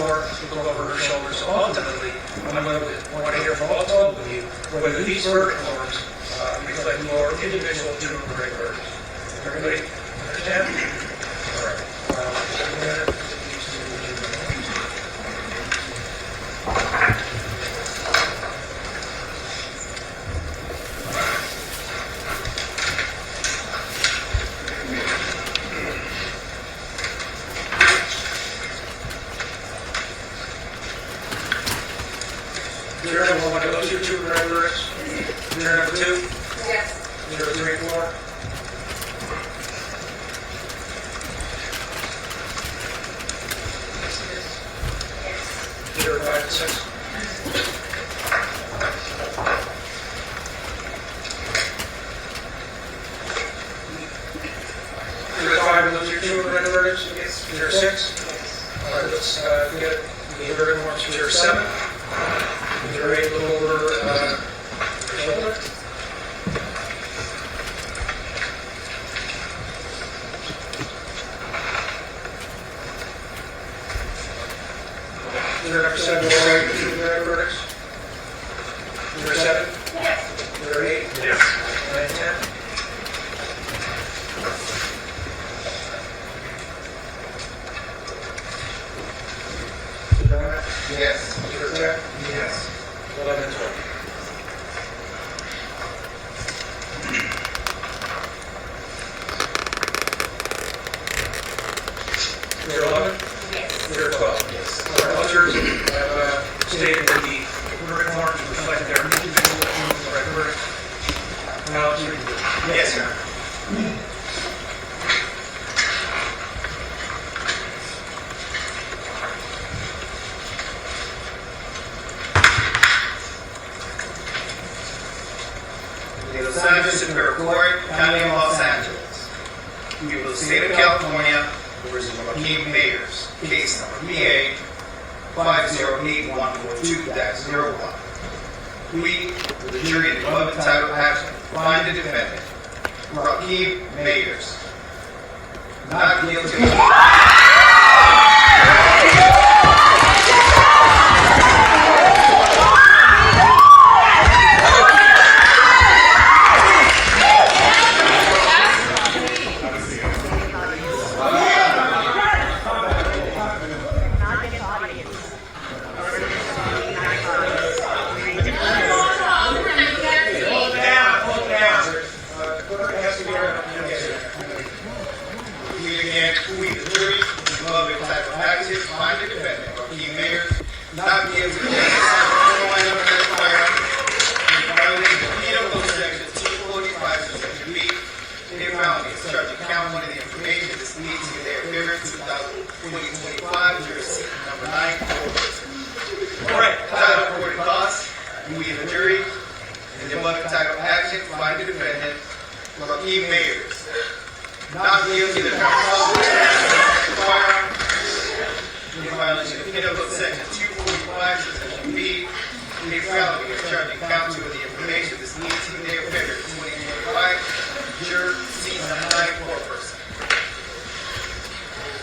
before look over her shoulder. So ultimately, I'm going to want to hear from all 12 of you whether these verdict forms reflect your individual true and correct verdicts. Everybody understand? All right. Juror number 1, those are your two correct verdicts. Juror number 2? Yes. Juror 3 and 4? Juror 5 and 6? Juror 5 and those are your two correct verdicts? Yes. Juror 6? All right, let's get the verdict forms. Juror 7? Juror 8, look over your shoulder. Juror number 7, all right, two correct verdicts. Juror 7? Yes. Juror 8? Yes. 9 and 10? Juror 9? Yes. Juror 10? Yes. 11 and 12. Juror 11? Yes. Juror 12? Yes. All right, all jurors have stated that the verdict forms reflect their individual correct verdicts. Now, let's read it. Yes, Your Honor. De Los Angeles Superior Court, County of Los Angeles. People of the State of California versus Joaquin Mayers, case number PA 508142-01. We, the jury in the above entitled action, find the defendant, Joaquin Mayers, not guilty of we, the jury, in the above entitled action, find the defendant, Joaquin Mayers, not guilty of firearm in violating the penal code section 245 section B, a felony charging count one of the information this leads to their February 2025, jurisdiction number 9. All right. Title court costs, we, the jury, in the above entitled action, find the defendant, Joaquin Mayers, not guilty of the firearm in violation of penal code section 245 section B, a felony charging count two of the information this leads to their February 2025, juror seat number 9, foreperson.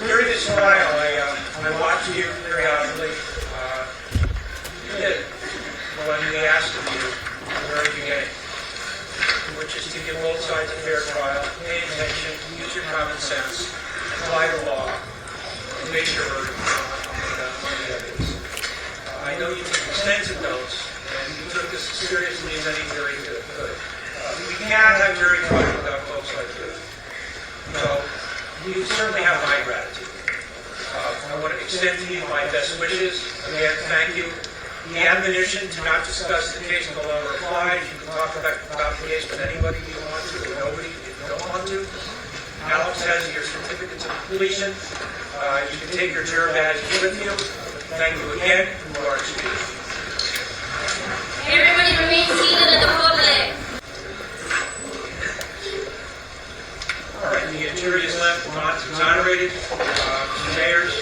During this trial, I watched you periodically. You did what they asked of you from the very beginning, which is to give both sides a fair trial, pay attention, use your common sense, apply the law, and make your verdict on the evidence. I know you took extensive notes, and you took this as seriously as any jury could. We cannot have jury trials without folks like you. So, you certainly have my gratitude. I want to extend to you my best wishes. Again, thank you. The admonition to not discuss the case no longer applies. You can talk about the case with anybody you want to, or nobody if you don't want to. Alex has your certificates of completion. You can take your juror badge with you. Thank you again. You are excused. Everybody remain seated at the podium. All right, the jury is left not exonerated. Mr. Mayers,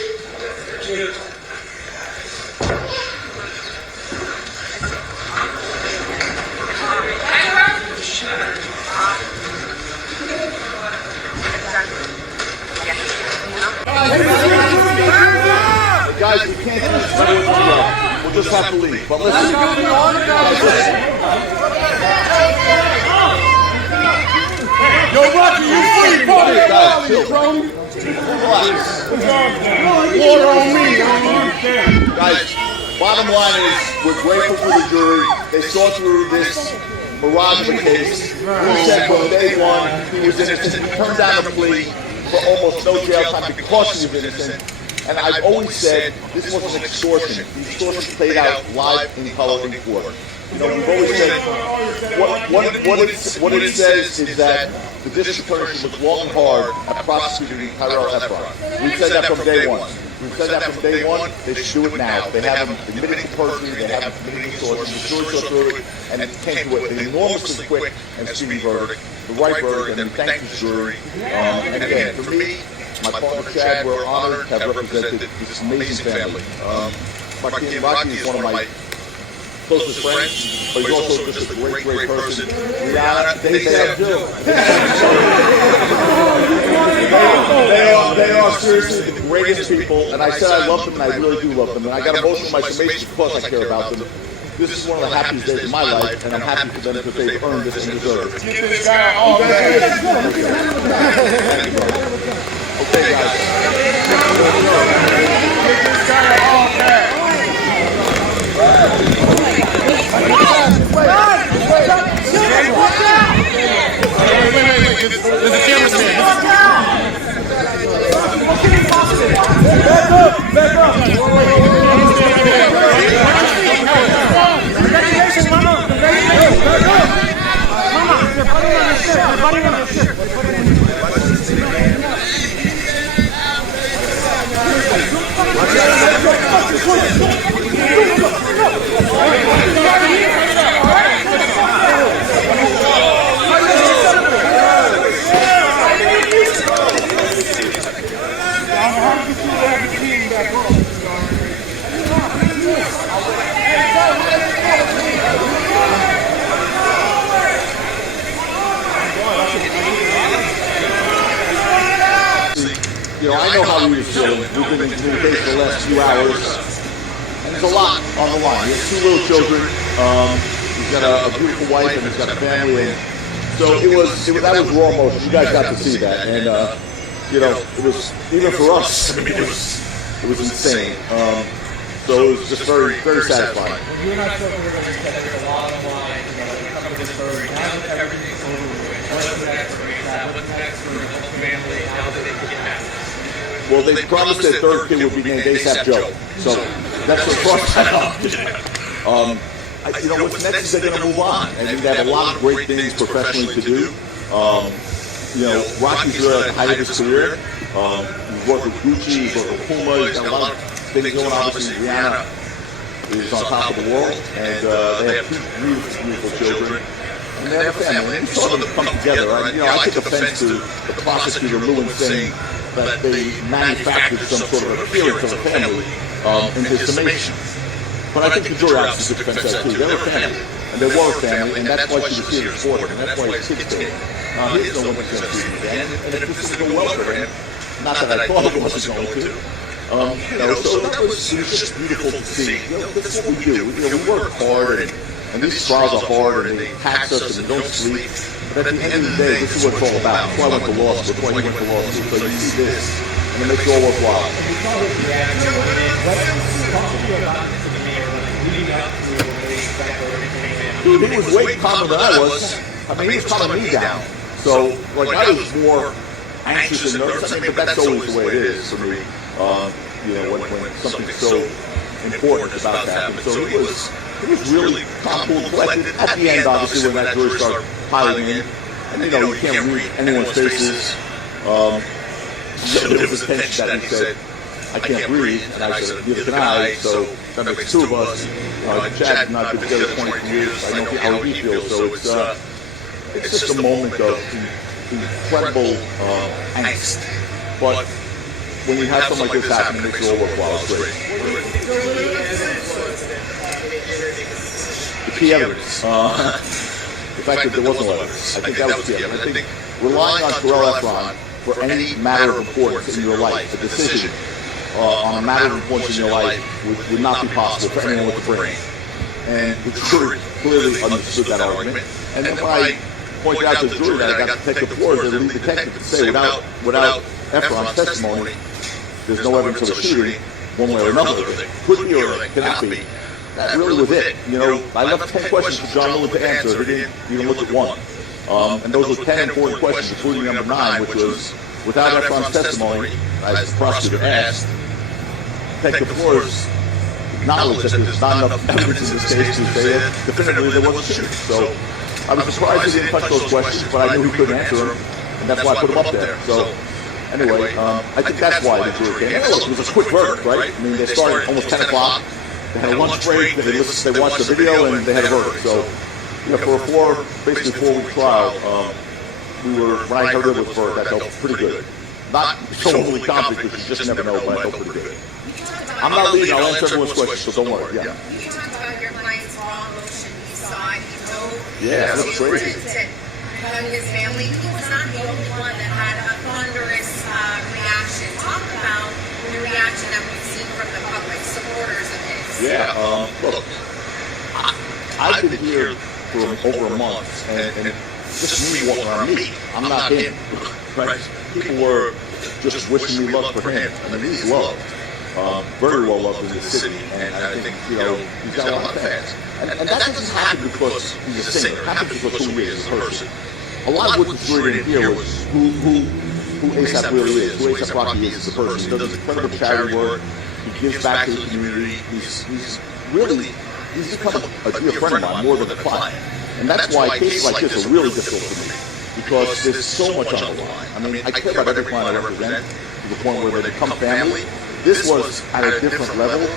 you're excused. Guys, we can't just have to leave. But listen. Yo, Rocky, you free, buddy. Guys, chill. Water on me. Guys, bottom line is, we're grateful for the jury. They saw through this mirage of a case. We said from day one he was innocent. He turned down a plea for almost no jail time because he was innocent. And I've always said this wasn't extortion. The extortion played out live in color in court. You know, we've always said what it says is that the district attorney should look long and hard at prosecuting Tyrell Efron. We've said that from day one. We've said that from day one. They should do it now. They haven't admitted to perjury. They haven't committed extortion. The jury saw through it and came to an enormously quick and speedy verdict, the right verdict, and we thank the jury. And again, for me, my partner Chad, we're honored to have represented this amazing family. Rocky is one of my closest friends, but he's also just a great, great person. Rihanna, they are seriously the greatest people, and I said I love them, and I really do love them, and I got emotional in my summation because I care about them. This is one of the happiest days of my life, and I'm happy for them because they've earned this and deserve it. Give this guy all day. Okay, guys. Give this guy all day. There's a cameraman. Back up. Congratulations, mama. You know, I know how he was feeling. We've been in communication for the last few hours, and there's a lot on the line. He has two little children. He's got a beautiful wife, and he's got a family. And so that was raw emotion. You guys got to see that, and you know, it was even for us. I mean, it was insane. So it was just very, very satisfying. You and I spoke earlier, said there's a lot on the line, you know, when it comes to this verdict. Now that everything's over with, what's next for ASAP? What's next for the whole family now that they can get back? Well, they promised their third kid would be named ASAP Joe. So that's what brought that up. You know, what's next is they're going to move on. And they have a lot of great things professionally to do. You know, Rocky's really at the height of his career. He's worked with Gucci, he's worked with Puma, he's got a lot of things going on. Obviously, Rihanna is on top of the world. And they have two beautiful, beautiful children. And they have a family. And we saw them come together. You know, I take offense to the prosecutor, Lewin, saying that they manufactured some sort of appearance of a family in his summation. But I think the jury obviously took offense to that too. They were a family, and they were a family, and that's why she was here to support him, and that's why his kids came. He doesn't know when he's going to see him again, and if this is going well for him, not that I thought it wasn't going to. You know, so it was just beautiful to see. You know, that's what we do. You know, we work hard, and these trials are hard, and they tax us, and we don't sleep. But at the end of the day, this is what it's all about. That's why I went to law school. That's why you went to law school. So you see this, and it makes it all worthwhile. Dude, he was way calmer than I was. I mean, he was calming me down. So, like, I was more anxious and nervous. I mean, but that's always the way it is for me. You know, when something's so important about to happen. So it was really calm, cool, and collected. At the end, obviously, when that jury started piling in, and you know, you can't read anyone's faces. There was a tension that he said, I can't breathe, and I said, neither can I, so that makes two of us. Chad and I have been together 23 years, I know how he feels, so it's just a moment of incredible angst. But when you have something like this happen, it makes it all worthwhile. It's great. The key evidence. The fact that there was no evidence. I think that was the evidence. I think relying on Tyrell Efron for any matter of importance in your life, a decision, on a matter of importance in your life would not be possible for anyone with a brain. And the jury clearly understood that argument. And then when I pointed out to the jury that I got to take the floor as the lead detective to say without Efron's testimony, there's no evidence of a shooting, one way or another. It could be or it cannot be. That really was it. You know, I left 10 questions for John Lewin to answer. He didn't even look at one. And those were 10 important questions, including number 9, which was, without Efron's testimony, as the prosecutor asked, take the floors, acknowledge that there's not enough evidence in this case to say that definitively there was a shooting. So I was surprised he didn't touch those questions, but I knew he couldn't answer them, and that's why I put him up there. So anyway, I think that's why the jury came. And look, it was a quick verdict, right? I mean, they started almost 10 o'clock. They had a lunch break, they watched the video, and they had a verdict. So, you know, for a basically 4-week trial, when I heard it was verdict, I felt pretty good. Not so overly confident because you just never know, but I felt pretty good. I'm not leaving, I'll answer everyone's questions, so don't worry, yeah. You talked about your client's raw emotion. He saw it, he drove. Yeah, that's crazy. Hug his family. He was not the only one that had a thunderous reaction. Talk about the reaction that we've seen from the public, supporters of his. Yeah, look, I've been here for over a month, and just me walking around me. I'm not him, right? People were just wishing me luck for him. I mean, he's loved, very well loved in this city, and I think, you know, he's got a lot of fans. And that doesn't happen because he's a singer. It happens because who he is as a person. A lot of what the jury didn't hear was who ASAP really is, who ASAP Rocky is as a person. He does incredible charity work. He gives back to the community. He's become a dear friend of mine more than a client. And that's why cases like this are really difficult for me, because there's so much on the line. I mean, I care about every client I represent to the point where they become family. This was at a different level,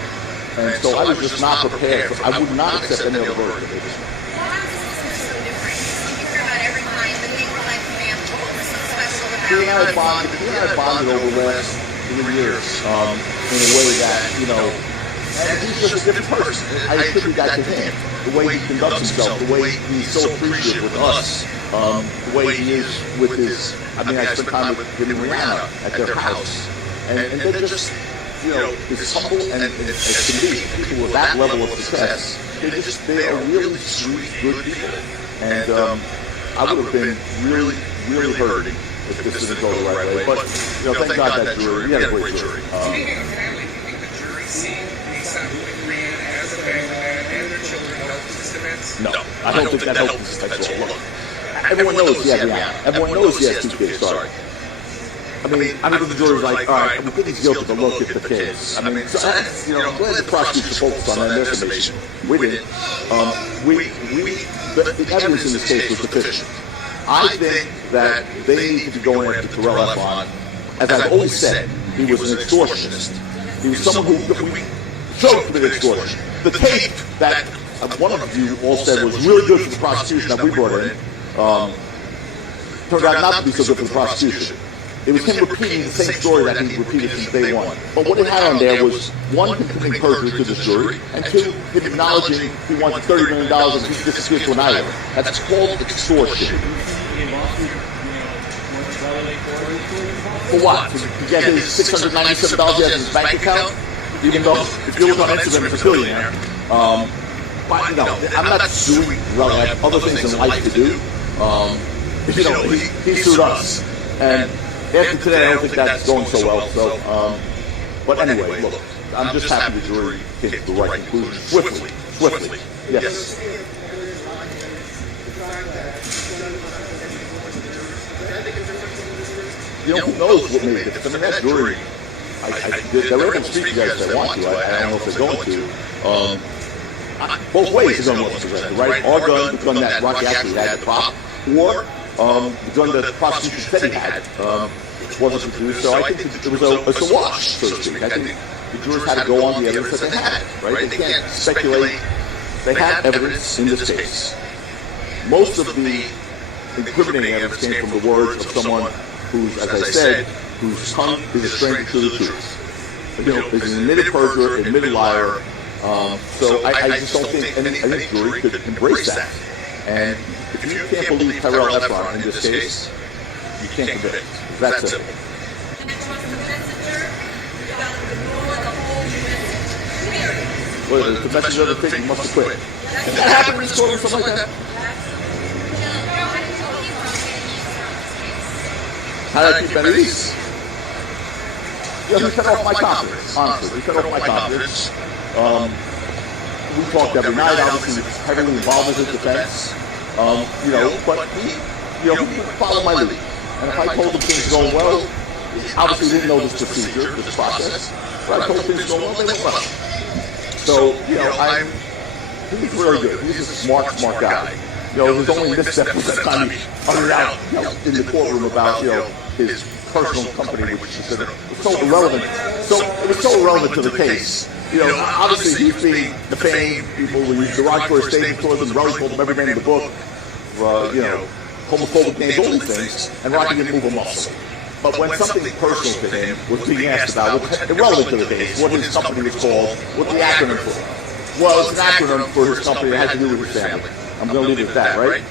and so I was just not prepared. I would not accept any other verdict. Why was this so different? You hear about every client, but they were like family. What was so special about He and I bonded over the last 3 years in a way that, you know, and he's just a different person. I attribute that to him. The way he conducts himself, the way he's so appreciative with us, the way he is with his, I mean, I spent time with him and Rihanna at their house. And they're just, you know, as humble and as can be. People with that level of success, they are really sweet, good people. And I would have been really, really hurting if this didn't go the right way. But, you know, thank God that jury, we had a great jury. Speaking of family, do you think the jury seen ASAP Rihanna as a family man and their children helped this event? No, I don't think that helps this at all. Look, everyone knows he has Rihanna. Everyone knows he has 2 kids, sorry. I mean, the jury's like, all right, we think he's guilty, but look at the kids. I mean, so that's, you know, glad the prosecution focused on that information. We didn't. The evidence in this case was sufficient. I think that they needed to go in after Terrell Efron. As I've always said, he was an extortionist. He was someone who we showed committed extortion. The tape that one of you all said was really good for the prosecution that we brought in turned out not to be so good for the prosecution. It was him repeating the same story that he repeated since day one. But what it had on there was, 1, him committing perjury to the jury, and 2, him acknowledging he wanted $30 million and he disappeared to an island. That's called extortion. For what? To get his $697 he has in his bank account? Even though, if you look on Instagram, he's a billionaire. But, you know, I'm not suing Terrell. I have other things in life to do. You know, he sued us. And after today, I don't think that's going so well. So, but anyway, look, I'm just happy the jury came to the right conclusion swiftly. Yes. You know, who knows what made it? I mean, that jury, they're able to speak to you guys if they want to. I don't know if they're going to. Both ways they're going to look at it, right? Our gun, the gun that Rocky actually had, the prop, or the gun that the prosecution said he had wasn't produced. So I think it was a wash, so to speak. I think the jurors had to go on the evidence that they had, right? They can't speculate. They had evidence in this case. Most of the incriminating evidence came from the words of someone who's, as I said, whose tongue is a stranger to the truth. You know, is an admitted perjurer, admitted liar. So I just don't think any jury could embrace that. And if you can't believe Terrell Efron in this case, you can't convict. That's it. And it was the messenger. Well, it's the message of the thing, you must have quit. Did that happen in this court or something like that? How did I keep at ease? Yeah, he cut off my confidence, honestly. He cut off my confidence. We talked every night, obviously, he was heavily involved with his defense. You know, but he would follow my lead. And if I told him things were going well, obviously he didn't know this procedure, this process. But I told him things were going well, they went well. So, you know, he's really good. He's a smart guy. You know, his only misstep was that time he uttered out, you know, in the courtroom about, you know, his personal company, which he said was so irrelevant. So it was so irrelevant to the case. You know, obviously he's being defamed. People who use derogatory statements towards him. Rory called him every name in the book. You know, homophobic names, all these things, and Rocky didn't move a muscle. But when something personal to him was being asked about, irrelevant to the case, what his company was called, what the acronym for. Well, it's an acronym for his company that had to do with his family. I'm going to leave it at that, right?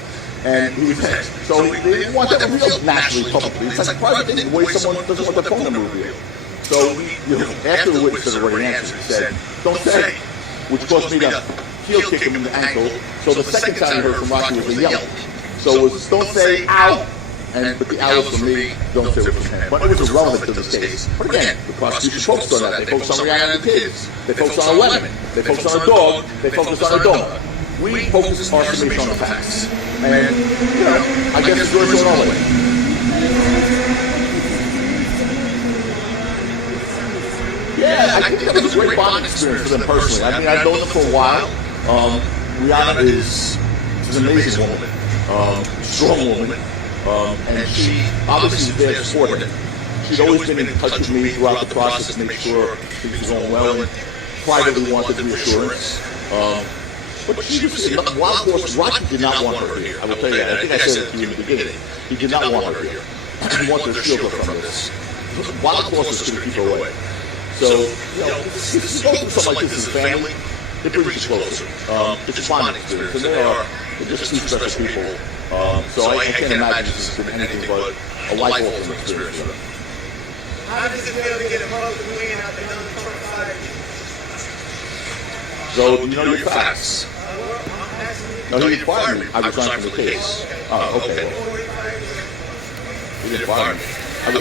And he was pissed. So they didn't want that revealed naturally, publicly. It's like a private thing, the way someone doesn't want their phone number revealed. So, you know, after the witness had already answered, he said, "Don't say," which caused me to heel kick him in the ankle. So the second time he heard from Rocky was a yell. So it was, "Don't say, ow." But the ow was from me, "Don't say it was from him." But it was irrelevant to this case. But again, the prosecution focused on that. They focused on reacting to kids. They focused on a lemon. They focused on a dog. They focused on a dog. We focus our submission on the facts. And, you know, I guess it's going all the way. Yeah, I think that was a great bonding experience for them personally. I mean, I've known them for a while. Rihanna is an amazing woman, strong woman, and she obviously is there to support him. She'd always been in touch with me throughout the process to make sure things were going well, and privately wanted reassurance. But she just, wild horse, Rocky did not want her here. I will tell you that. I think I said it to you in the beginning. He did not want her here. He wanted to shield her from this. Wild horse was going to keep her away. So, you know, if you go through something like this as a family, it brings you closer. It's a bonding experience, and they're just two special people. So I can't imagine this has been anything but a life-altering experience for them. How does it feel to get a public win out the Donald Trump fired? So, you know your facts. No, he didn't fire me. I resigned from the case. Oh, okay. Well, he didn't fire me. I'm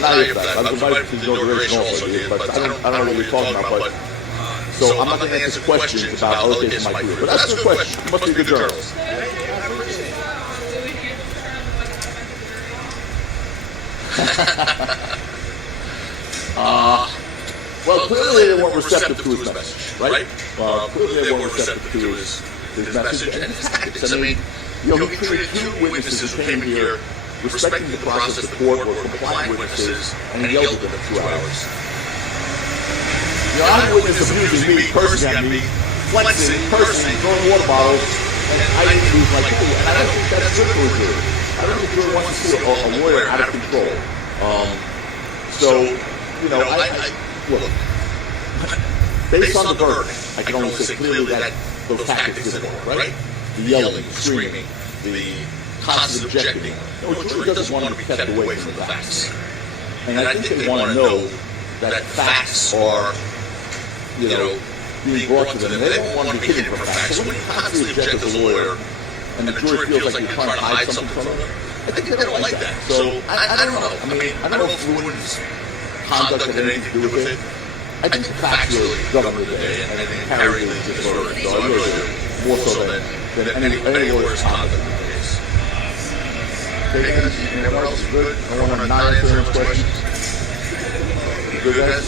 not here for that. I was invited to his inauguration also, but I don't know what you're talking about. But so I'm not going to answer questions about other things in my career. But that's a good question. You must be a good journalist. Well, clearly they weren't receptive to his message, right? Clearly they weren't receptive to his message and his tactics. I mean, you know, he treated two witnesses who came here respecting the process of court or compliant witnesses and yelled at them for 2 hours. You know, I had a witness abusing me, cursing at me, flexing, cursing, throwing water bottles, and I didn't lose my cool. And I don't think that's good for a jury. I don't think a jury wants to see a lawyer out of control. So, you know, look, based on the verdict, I can only say clearly that those tactics didn't work, right? The yelling, the screaming, the constant objecting. No, a jury doesn't want to be kept away from the facts. And I think they want to know that facts are, you know, being brought to them. They don't want to be hidden from facts. So when you constantly object as a lawyer, and the jury feels like you're trying to hide something from them, I think they don't like that. So, I don't know. I mean, I don't know if Lewin's conduct had anything to do with it. I think the facts really govern the day, and carry the verdict. So I really do, more so than any lawyer's conduct in the case. Okay, guys, anyone else is good? I want to not answer any questions. Good, guys?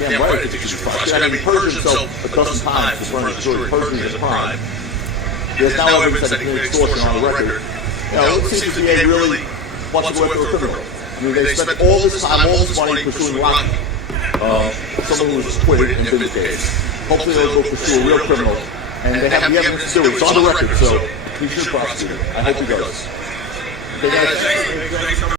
Damn right, I think he should prosecute. I mean, he purged himself a dozen times before the jury. Perjury is a crime. There's now evidence that he committed extortion on the record. You know, it seems the DA really wants to go after a criminal. I mean, they spent all this time, all this money pursuing Rocky. Someone who was acquitted and vindicated. Hopefully they'll go pursue a real criminal. And they have the evidence to do it. It's on the record, so he should prosecute. I hope he does. Okay, guys.